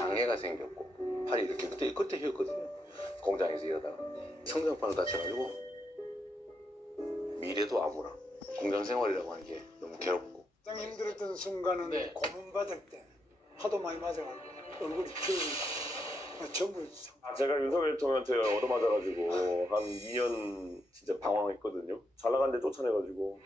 장애가 생겼고 팔이 이렇게 그때 휘었거든요. 공장에서 일하다가 성장판을 다쳐가지고 미래도 아무나 공장 생활이라고 하는 게 너무 괴롭고 가장 힘들었던 순간은 네. 고문 받을 때 하도 많이 맞아가지고 얼굴이 튀어나와 전부 제가 윤석열 대통령한테 얻어맞아가지고 한 2년 진짜 방황했거든요. 잘 나가는데 쫓아내가지고.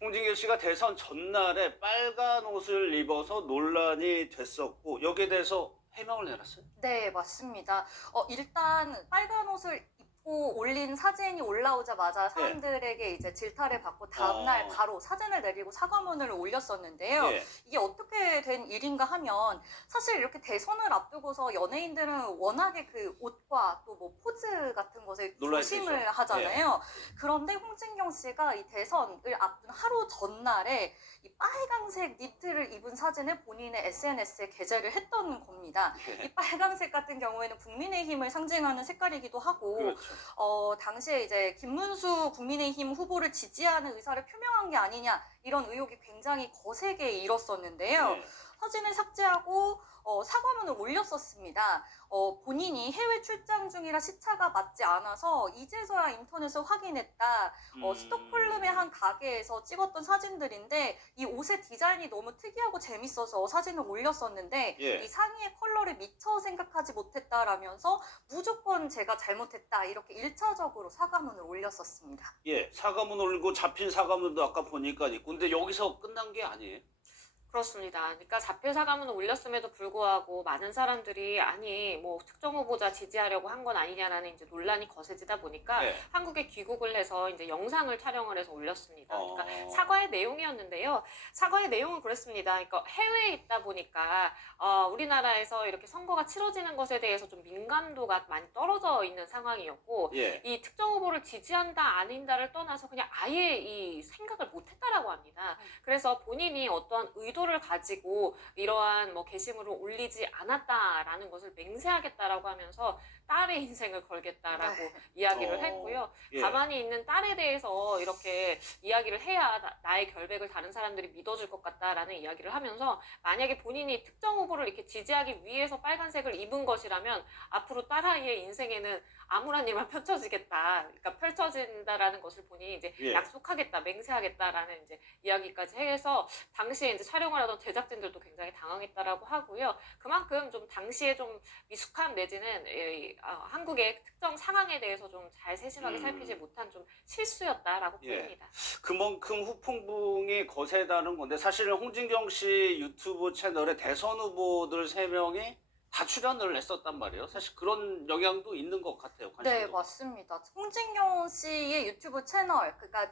홍진경 씨가 대선 전날에 빨간 옷을 입어서 논란이 됐었고 여기에 대해서 해명을 내놨어요? 네, 맞습니다. 일단 빨간 옷을 입고 올린 사진이 올라오자마자 사람들에게 이제 질타를 받고 다음날 바로 사진을 내리고 사과문을 올렸었는데요. 예. 이게 어떻게 된 일인가 하면 사실 이렇게 대선을 앞두고서 연예인들은 워낙에 그 옷과 또 뭐 포즈 같은 것에 논란이 조심을 되죠. 하잖아요. 그런데 홍진경 씨가 이 대선을 앞둔 하루 전날에 이 빨강색 니트를 입은 사진을 본인의 SNS에 게재를 했던 겁니다. 예. 이 빨강색 같은 경우에는 국민의힘을 상징하는 색깔이기도 하고, 그렇죠. 당시에 이제 김문수 국민의힘 후보를 지지하는 의사를 표명한 게 아니냐, 이런 의혹이 굉장히 거세게 일었었는데요. 예. 사진을 삭제하고 사과문을 올렸었습니다. 본인이 해외 출장 중이라 시차가 맞지 않아서 이제서야 인터넷을 확인했다. 스톡홀름의 한 가게에서 찍었던 사진들인데 이 옷의 디자인이 너무 특이하고 재밌어서 사진을 올렸었는데 예. 이 상의의 컬러를 미처 생각하지 못했다라면서 무조건 제가 잘못했다 이렇게 1차적으로 사과문을 올렸었습니다. 예, 사과문 올리고 잡힌 사과문도 아까 보니까 있고 근데 여기서 끝난 게 아니에요. 그렇습니다. 그러니까 자필 사과문을 올렸음에도 불구하고 많은 사람들이 아니 뭐 특정 후보자 지지하려고 한 건 아니냐라는 이제 논란이 거세지다 보니까 네. 한국에 귀국을 해서 이제 영상을 촬영을 해서 올렸습니다. 그러니까 어. 사과의 내용이었는데요. 사과의 내용은 그랬습니다. 그러니까 해외에 있다 보니까 우리나라에서 이렇게 선거가 치러지는 것에 대해서 좀 민감도가 많이 떨어져 있는 상황이었고 예. 이 특정 후보를 지지한다 아닌다를 떠나서 그냥 아예 이 생각을 못했다라고 합니다. 그래서 본인이 어떠한 의도를 가지고 이러한 뭐 게시물을 올리지 않았다라는 것을 맹세하겠다라고 하면서 딸의 인생을 걸겠다라고 네. 이야기를 했고요. 예. 가만히 있는 딸에 대해서 이렇게 이야기를 해야 나의 결백을 다른 사람들이 믿어줄 것 같다라는 이야기를 하면서 만약에 본인이 특정 후보를 이렇게 지지하기 위해서 빨간색을 입은 것이라면 앞으로 딸아이의 인생에는 암울한 일만 펼쳐지겠다. 그러니까 펼쳐진다라는 것을 본인이 이제 예. 약속하겠다, 맹세하겠다라는 이제 이야기까지 해서 당시에 이제 촬영을 하던 제작진들도 굉장히 당황했다라고 하고요. 그만큼 좀 당시에 좀 미숙함 내지는 한국의 특정 상황에 대해서 좀 잘 세심하게 살피지 못한 좀 실수였다라고 예. 보입니다. 그만큼 후폭풍이 거세다는 건데 사실은 홍진경 씨 유튜브 채널에 대선 후보들 3명이 다 출연을 했었단 말이에요. 사실 그런 영향도 있는 것 같아요. 네, 관심도. 맞습니다. 홍진경 씨의 유튜브 채널, 그러니까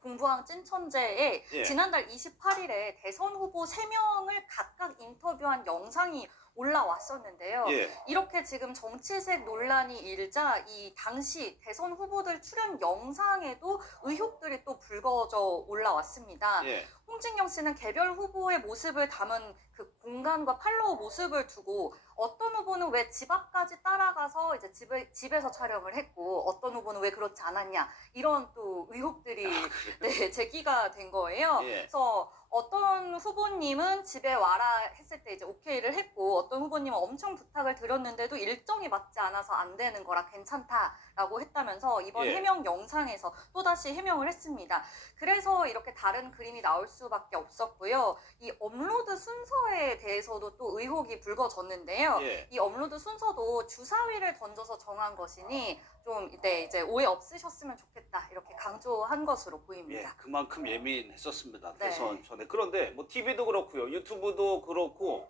공부왕 찐천재에 예. 지난달 28일에 대선 후보 3명을 각각 인터뷰한 영상이 올라왔었는데요. 예. 이렇게 지금 정치색 논란이 일자 이 당시 대선 후보들 출연 영상에도 의혹들이 또 불거져 올라왔습니다. 예. 홍진경 씨는 개별 후보의 모습을 담은 그 공간과 팔로워 모습을 두고 어떤 후보는 왜 집 앞까지 따라가서 이제 집에서 촬영을 했고 어떤 후보는 왜 그렇지 않았냐 이런 또 의혹들이 네, 제기가 된 거예요. 예. 그래서 어떤 후보님은 집에 와라 했을 때 이제 오케이를 했고 어떤 후보님은 엄청 부탁을 드렸는데도 일정이 맞지 않아서 안 되는 거라 괜찮다라고 했다면서 이번 예. 해명 영상에서 또다시 해명을 했습니다. 그래서 이렇게 다른 그림이 나올 수밖에 없었고요. 이 업로드 순서에 대해서도 또 의혹이 불거졌는데요. 예. 이 업로드 순서도 주사위를 던져서 정한 것이니 좀 이제 오해 없으셨으면 좋겠다 이렇게 강조한 것으로 예, 보입니다. 그만큼 예민했었습니다. 네. 대선 전에. 그런데 뭐 TV도 그렇고요. 유튜브도 그렇고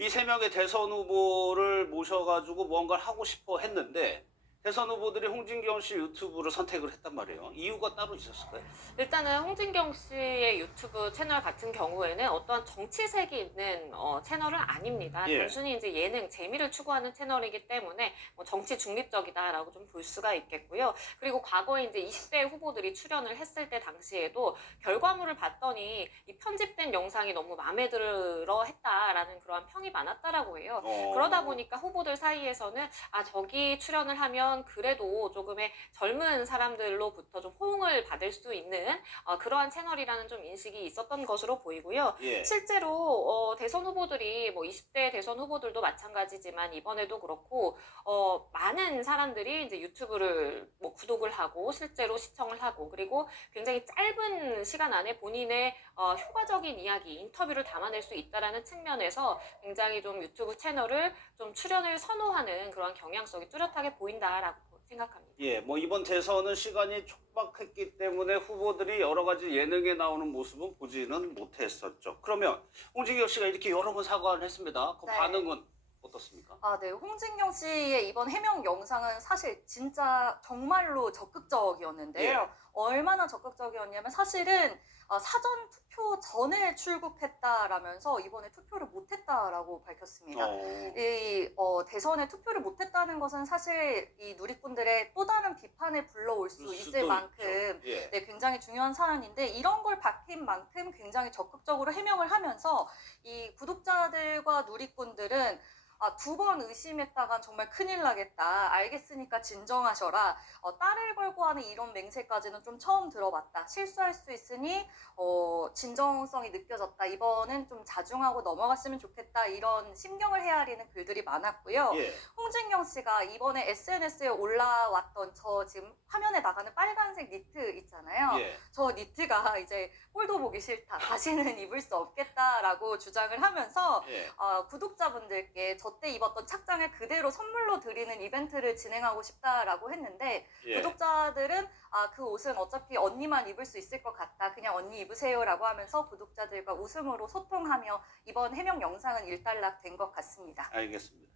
이 3명의 대선 후보를 모셔가지고 뭔가를 하고 싶어 했는데 대선 후보들이 홍진경 씨 유튜브를 선택을 했단 말이에요. 이유가 따로 있었을까요? 일단은 홍진경 씨의 유튜브 채널 같은 경우에는 어떠한 정치색이 있는 채널은 아닙니다. 예. 단순히 이제 예능, 재미를 추구하는 채널이기 때문에 뭐 정치 중립적이다라고 좀 볼 수가 있겠고요. 그리고 과거에 이제 20대 후보들이 출연을 했을 때 당시에도 결과물을 봤더니 이 편집된 영상이 너무 마음에 들어 했다라는 그러한 평이 많았다라고 해요. 그러다 보니까 후보들 사이에서는 저기 출연을 하면 하면 그래도 조금의 젊은 사람들로부터 좀 호응을 받을 수 있는 그러한 채널이라는 좀 인식이 있었던 것으로 보이고요. 예. 실제로 대선 후보들이 뭐 20대 대선 후보들도 마찬가지지만 이번에도 그렇고 많은 사람들이 이제 유튜브를 뭐 구독을 하고 실제로 시청을 하고 그리고 굉장히 짧은 시간 안에 본인의 효과적인 이야기, 인터뷰를 담아낼 수 있다라는 측면에서 굉장히 좀 유튜브 채널을 좀 출연을 선호하는 그런 경향성이 뚜렷하게 보인다라고 생각합니다. 예, 뭐 이번 대선은 시간이 촉박했기 때문에 후보들이 여러 가지 예능에 나오는 모습은 보지는 못했었죠. 그러면 홍진경 씨가 이렇게 여러 번 사과를 했습니다. 그 네. 반응은 어떻습니까? 네. 홍진경 씨의 이번 해명 영상은 사실 진짜 정말로 적극적이었는데요. 예. 얼마나 적극적이었냐면 사실은 사전 투표 전에 출국했다라면서 이번에 투표를 못했다라고 밝혔습니다. 대선에 투표를 못했다는 것은 사실 이 누리꾼들의 또 다른 비판에 불러올 수 있을 수도 만큼 있죠. 예. 네, 굉장히 중요한 사안인데 이런 걸 밝힌 만큼 굉장히 적극적으로 해명을 하면서 이 구독자들과 누리꾼들은 2번 의심했다간 정말 큰일 나겠다. 알겠으니까 진정하셔라. 딸을 걸고 하는 이런 맹세까지는 좀 처음 들어봤다. 실수할 수 있으니 진정성이 느껴졌다. 이번엔 좀 자중하고 넘어갔으면 좋겠다. 이런 심경을 헤아리는 글들이 많았고요. 예. 홍진경 씨가 이번에 SNS에 올라왔던 저 지금 화면에 나가는 빨간색 니트 있잖아요. 예. 저 니트가 이제 꼴도 보기 싫다. 다시는 입을 수 없겠다라고 주장을 하면서 예. 구독자분들께 저 때 입었던 착장을 그대로 선물로 드리는 이벤트를 진행하고 싶다라고 했는데 예. 구독자들은 그 옷은 어차피 언니만 입을 수 있을 것 같다. 그냥 언니 입으세요라고 하면서 구독자들과 웃음으로 소통하며 이번 해명 영상은 일단락된 것 같습니다. 알겠습니다.